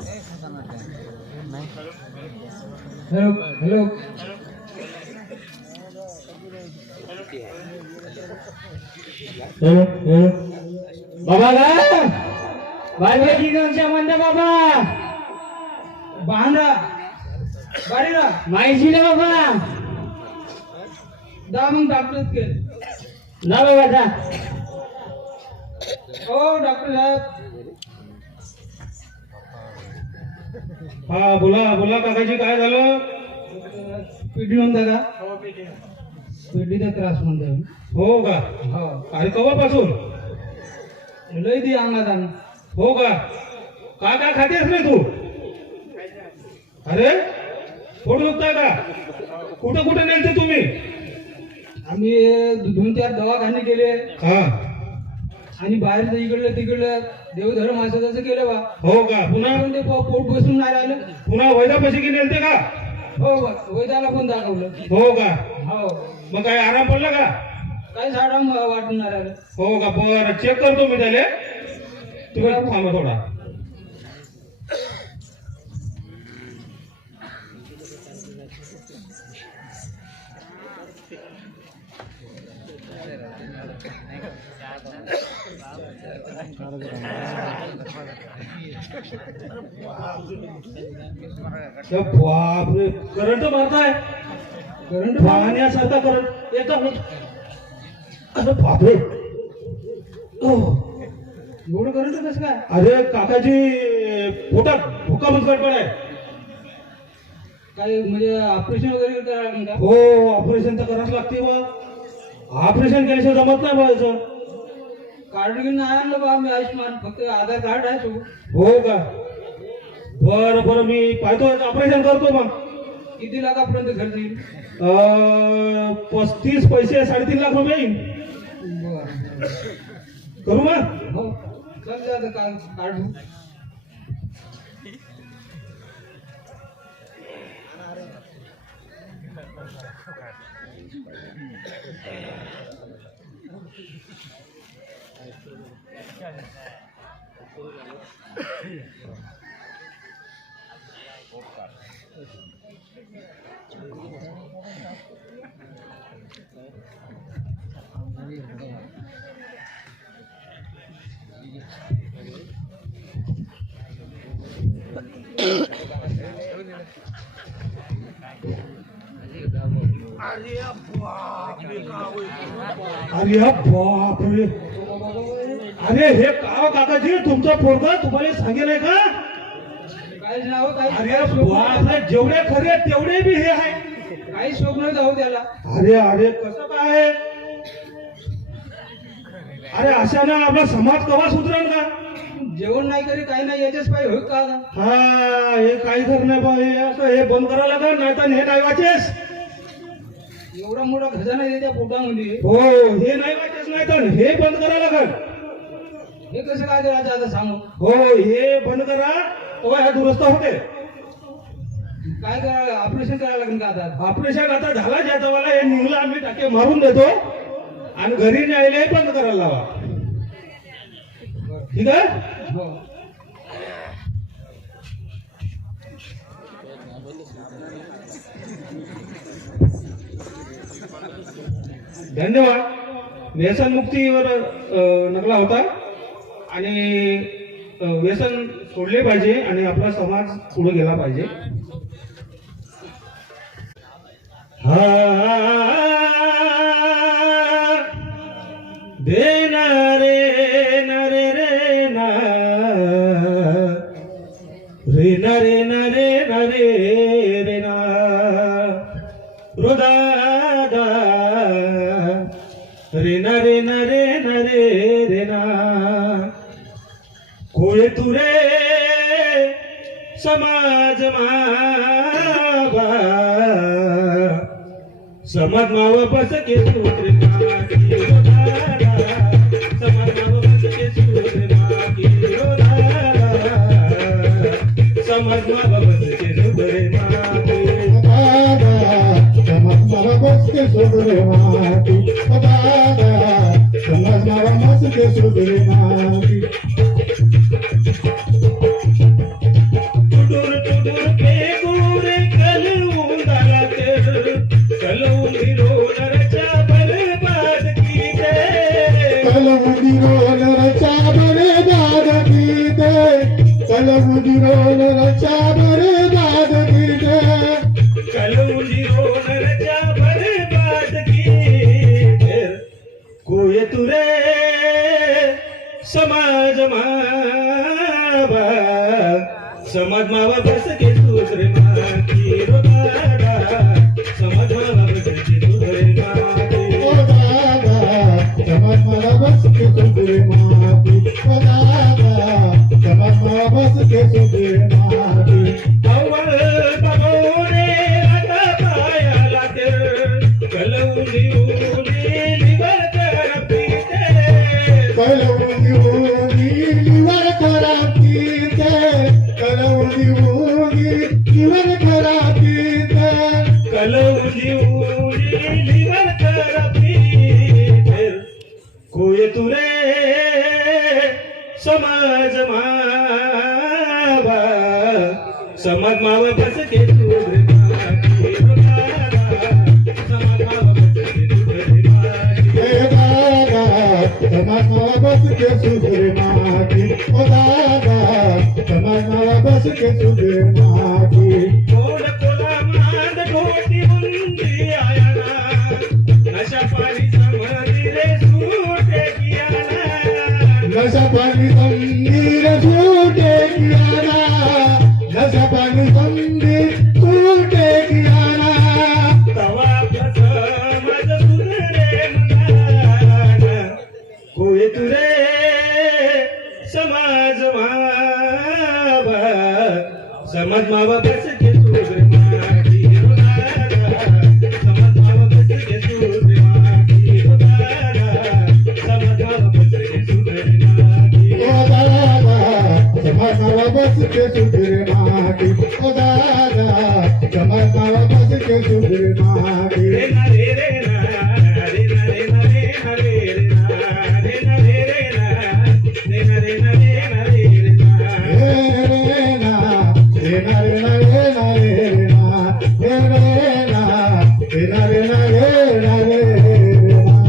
Hello hello बाबा का बालवाडी म्हणता बाबा बांधा बारी ना माहिती ना बाबा दा मग डॉक्टर के ना बाबा दा हो डॉक्टर साहेब हा बोला बोला काकाजी काय झालं पीटी म्हणता का हो पीटीचा त्रास म्हणता हो का हो अरे कवापासून लय दी अंगात आण हो का काय काय खातेस नाही तू अरे पोट दुखताय का कुठं कुठं नेलते तुम्ही आम्ही 2-4 दवाखाने केले हा आणि बाहेर इकडलं तिकडलं देवधर्म असं केलं बा हो का पुन्हा पण ते पोट बसून नाही राहिलं पुन्हा वैद्यापाशी की नेलते का हो वैद्याला पण दाखवलं हो का हो मग काय आराम पडला का काही आराम वाटून नाही राहिलं हो का बरं चेक करतो मी त्याले तुम्ही थांबा थोडा बापरे करंट मारताय करंट पाण्यासारखा करंट एकदम अरे बापरे एवढं करंट कसं काय अरे काकाजी पोटात भूकंप गडबड काही म्हणजे ऑपरेशन वगैरे करावं लागेल का हो ऑपरेशन तर करावंच लागते बा ऑपरेशन केल्याशिवाय जमत नाही बा कार्ड घेऊन नाही आणलं बा मी आयुष्यमान फक्त आधार कार्ड आहे सोबत हो का बरं बरं मी पाहतो ऑपरेशन करतो मग किती लाखापर्यंत खर्च येईल 35 पैसे 3.5 लाख रुपये येईल बरं करू मग हो चल आता कार्ड घेऊ अरे बापरे अरे हे का काकाजी तुमचा पोरगा तुम्हाला सांगेल का काय नाव काय अरे बापरे जेवढे खरे तेवढे बी हे आहे काही स्वप्न जाऊ त्याला अरे अरे कसं काय अरे अशानं आपला समाज कवा सुधरेल का जेवण नाही करे काही नाही याच्याच पाहिजे होईल का आता? हा हे काही खरं नाही बा हे असं हे बंद करावं लागेल नाही तर हे नाही वाचेस एवढा मोठा खजाना आहे त्या पोटामध्ये हो हे नाही वाचेस नाही तर हे बंद करावं लागेल हे कसं काय करायचं आता सांगू हो हे बंद करा तेव्हा हा दुरुस्त होते काय करा ऑपरेशन करावं लागेल का आता ऑपरेशन आता झाला ज्या तवाला हे निघलं आम्ही टाके मारून देतो आणि घरी न्यायला बंद करायला लावा ठीक आहे हो धन्यवाद व्यसनमुक्तीवर नकला होता आणि व्यसन सोडले पाहिजे आणि आपला समाज पुढे गेला पाहिजे देना रे नरे रे ना रे नरे नरे नरे रे ना रुदादा रे नरे नरे नरे रे ना कोळे तुरे समाज मावा समाज माव बस के सूत्र माकी रोदादा समाज माव बस के सूत्र माकी रोदादा समाज माव बस के सूत्र माकी समाज मावा बस के सूत्र माकी समाज मावा बस के सूत्र माकी बस के सूत्र माती रो दादा समाज मावा बस के सूत्र माती ओ दादा समाज मला बस के सुधरे माती ओ दादा समाज मला बस के सुधरे माती अव्वल पगोरे आता पायाला ते कलवली लिवर कर पीते कलवली लिवर खराबीते कलवली लिवर खराबीते कलवली लिवर कर पीते कोय तुरे समाज मावा समाज मावा बस के सूत्र माती रो दादा समाज मावा बस के सूत्र माती हे दादा समाज मला बस के सुधरे माती ओ दादा समाज मला बस के सुधरे माती कोण कोला मांद ढोटी मुंदी आया ना नशा पाणी समधिरे सूटे किया ना नशा पाणी संगीर झूठे कियाना नशा पाणी संगीर झूठे कियाना तवा आपला समाज सुधरे मनाना कोय तुरे समाज मावा समाज मावा बस के सूत्र माती रो दादा समाज मावा बस के सूत्र माती रो दादा समाज मावा बस के सूत्र माती ओ दादा समाज मला बस के सुधरे माती ओ दादा समाज मला बस के सुधरे माती रे ना रे रे ना रे ना रे ना रे ना रे रे ना रे ना रे रे ना रे ना रे ना रे ना रे रे ना रे ना रे ना रे ना रे ना रे ना रे ना रे ना रे ना रे ना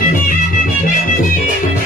Thank you.